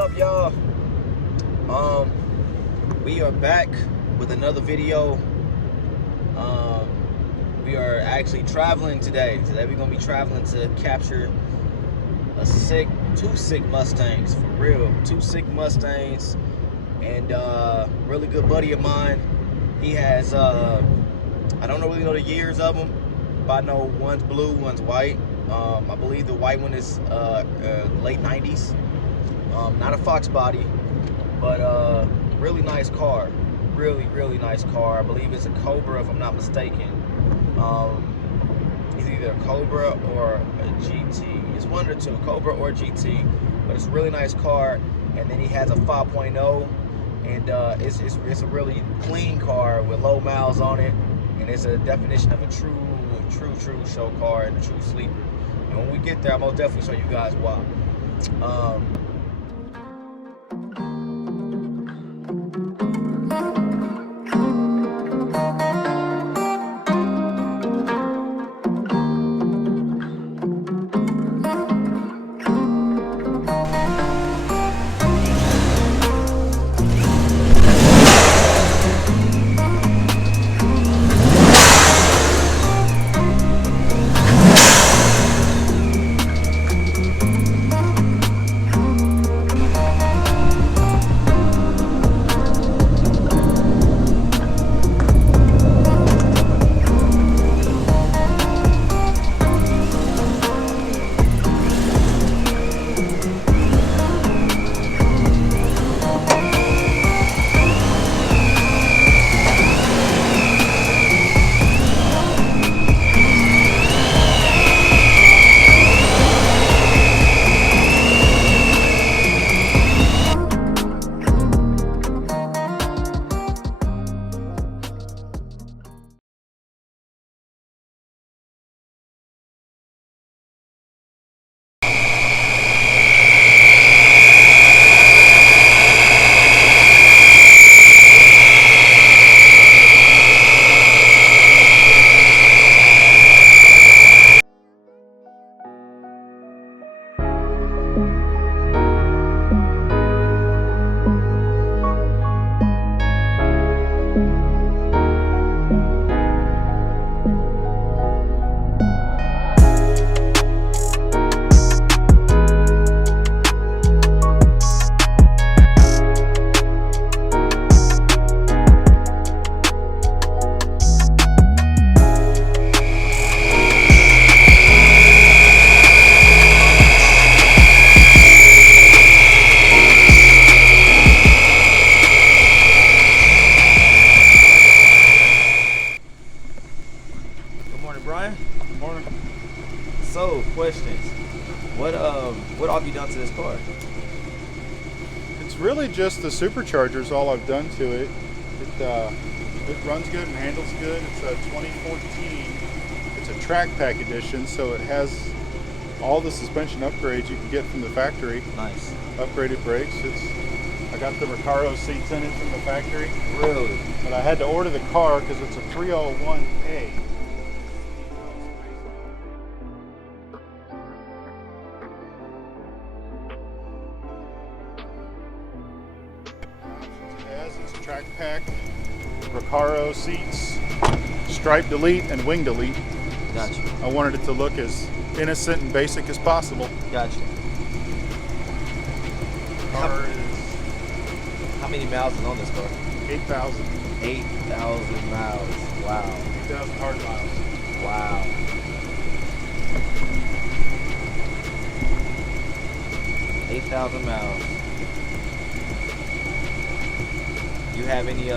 up, y'all? We are back with another video. We are actually traveling today. Today we're gonna be traveling to capture two sick Mustangs, for real. Two sick Mustangs, and really good buddy of mine. He has I don't really know the years of them, but I know one's blue, one's white. I believe the white one is late 90s. Not a Fox body, but really nice car. Really nice car. I believe it's a Cobra, if I'm not mistaken. It's either a Cobra or a GT. It's one or two, Cobra or GT. But it's a really nice car. And then he has a 5.0, and it's a really clean car with low miles on it, and it's a definition of a true show car and a true sleeper. And when we get there, I'll most definitely show you guys why. So, questions. What all have you done to this car? It's really just the supercharger is all I've done to it. It runs good and handles good. It's a 2014. It's a track pack edition, so it has all the suspension upgrades you can get from the factory. Nice. Upgraded brakes. I got the Recaro seats in it from the factory. Really? But I had to order the car because it's a 301A. It's a track pack, Recaro seats, stripe delete, and wing delete. Gotcha. I wanted it to look as innocent and basic as possible. Gotcha. Car is how many miles is on this car? 8,000. 8,000 miles. Wow. 8,000 hard miles. Wow. $8,000 miles. You have anything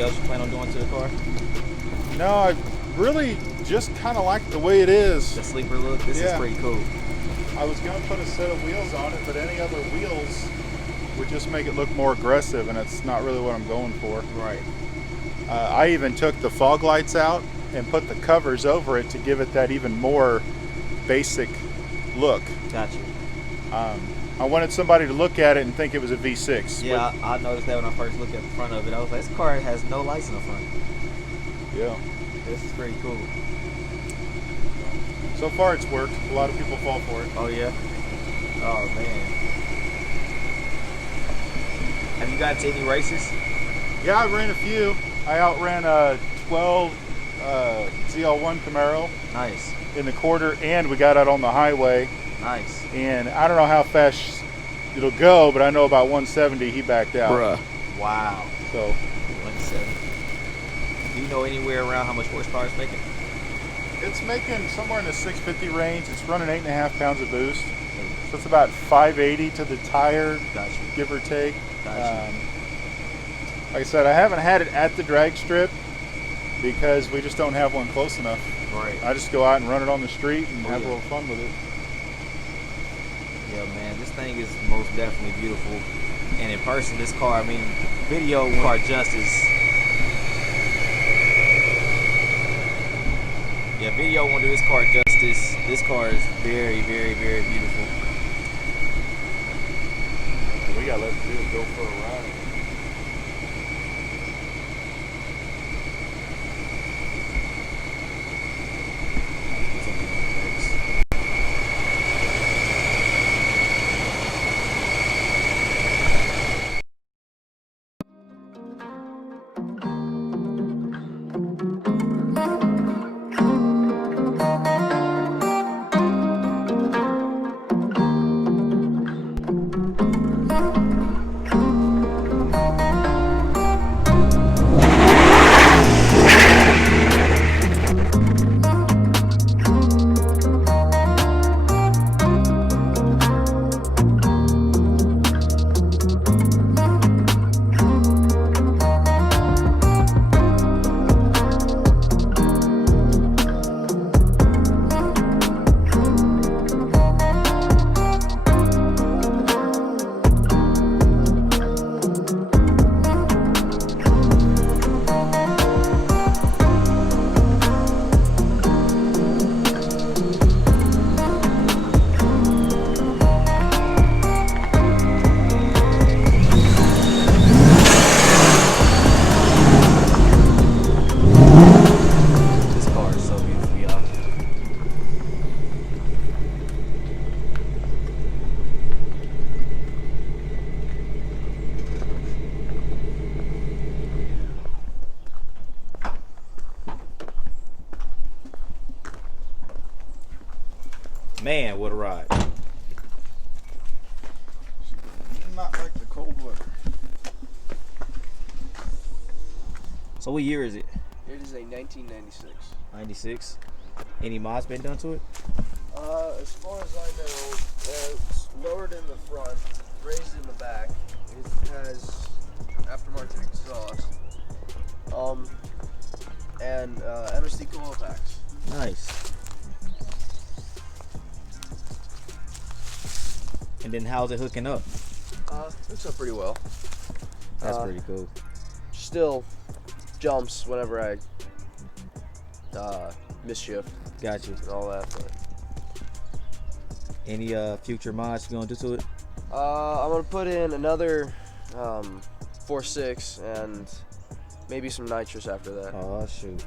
else you plan on doing to the car? No, I really just kind of like the way it is. The sleeper look. This is pretty cool. I was going to put a set of wheels on it, but any other wheels would just make it look more aggressive, and it's not really what I'm going for. Right. I even took the fog lights out and put the covers over it to give it that even more basic look. Gotcha. I wanted somebody to look at it and think it was a V6. Yeah, I noticed that when I first looked at the front of it. I was like, this car has no lights in the front. Yeah. This is pretty cool. So far it's worked. A lot of people fall for it. Oh yeah? Oh man. you got into any races? Yeah, I ran a few. I outran a 12 ZL1 Camaro. Nice. In the quarter, and we got out on the highway. Nice. And I don't know how fast it'll go, but I know about 170 he backed out. Bruh. Wow. So 170. Do you know anywhere around how much horsepower it's making? it's making somewhere in the 650 range. It's running 8.5 pounds of boost. So it's about 580 to the tire, Gotcha. give or take. Gotcha. Like I said, I haven't had it at the drag strip because we just don't have one close enough. Right. I just go out and run it on the street and have a little fun with it. Yeah, man, this thing is most definitely beautiful. And in person, this car, I mean, video car justice. Yeah, video won't do this car justice. This car is very, very, very beautiful. We gotta let the dude go for a ride. Man, what a ride. Not like the cold weather. So what year is it? It is a 1996. 96. Any mods been done to it? As far as I know, it's lowered in the front, raised in the back. It has aftermarket exhaust, and MSD coil packs. Nice. And then how's it hooking up? Hooks up pretty well. That's pretty cool. Still jumps whenever I misshift Got you. and all that. But Any future mods you gonna do to it? I'm gonna put in another 4.6 and maybe some nitrous after that. Oh shoot.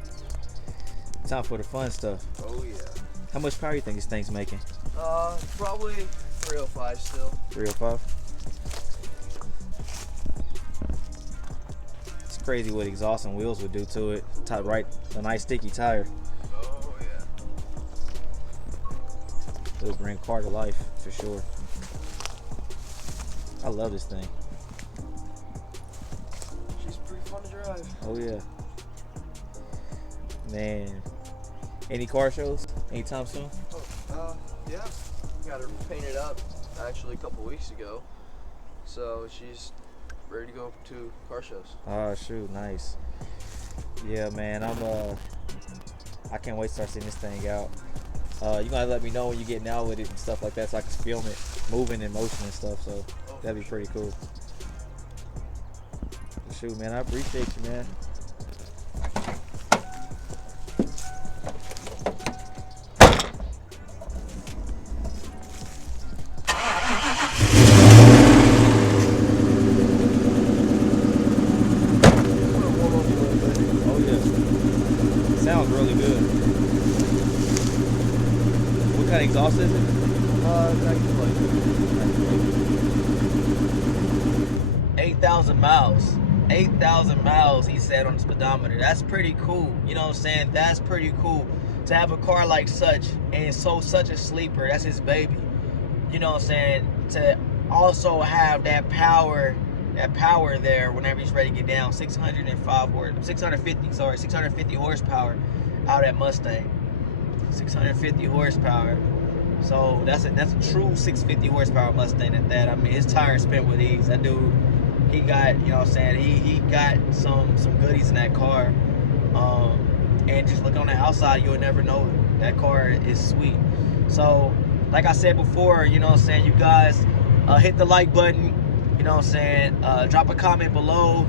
Time for the fun stuff. Oh yeah. How much power you think this thing's making? Probably 305 still. 305? It's crazy what exhaust and wheels would do to it. Right, a nice sticky tire. Oh yeah. It'll bring car to life for sure. I love this thing. She's pretty fun to drive. Oh yeah. Man. Any car shows anytime soon? Yeah. Got her painted up actually a couple weeks ago. So she's ready to go to car shows. Oh shoot, nice. Yeah man, I can't wait to start seeing this thing out. You gotta let me know when you're getting out with it and stuff like that so I can film it moving in motion and stuff, so that'd be pretty cool. Well, shoot man, I appreciate you, man. Sounds really good. What kind of exhaust is it? Vacuum plate. 8,000 8,000 miles. 8,000 miles, he said, on the speedometer. That's pretty cool. You know what I'm saying? That's pretty cool to have a car like such, and such a sleeper. That's his baby. You know what I'm saying? To also have that power there whenever he's ready to get down. 650 horsepower out of that Mustang. 650 horsepower. So that's a true 650 horsepower Mustang at that. I mean, his tires spin with ease. That dude, he got, you know what I'm saying, he got some goodies in that car. And just look on the outside, you'll never know it. That car is sweet. So, like I said before, you know what I'm saying, you guys hit the like button, you know what I'm saying, drop a comment below,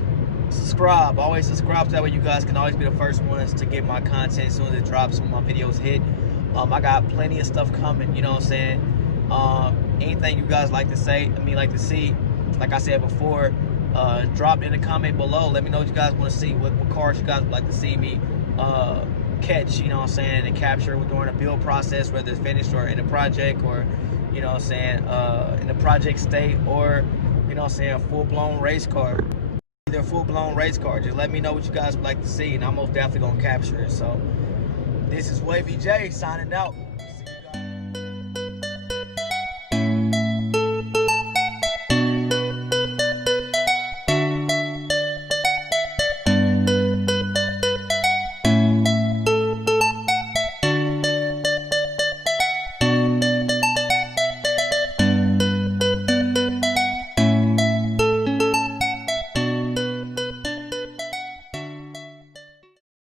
subscribe, always subscribe, so that way you guys can always be the first ones to get my content as soon as it drops, when my videos hit. I got plenty of stuff coming, you know what I'm saying. Anything you guys like to say, like to see, like I said before, drop in the comment below. Let me know what you guys want to see, what cars you guys would like to see me catch, you know what I'm saying, and capture during the build process, whether it's finished or in the project, or, you know what I'm saying, in the project state, or, you know what I'm saying, a full-blown race car. Either a full-blown race car. Just let me know what you guys would like to see, and I'm most definitely gonna capture it. So this is Wavy J signing out.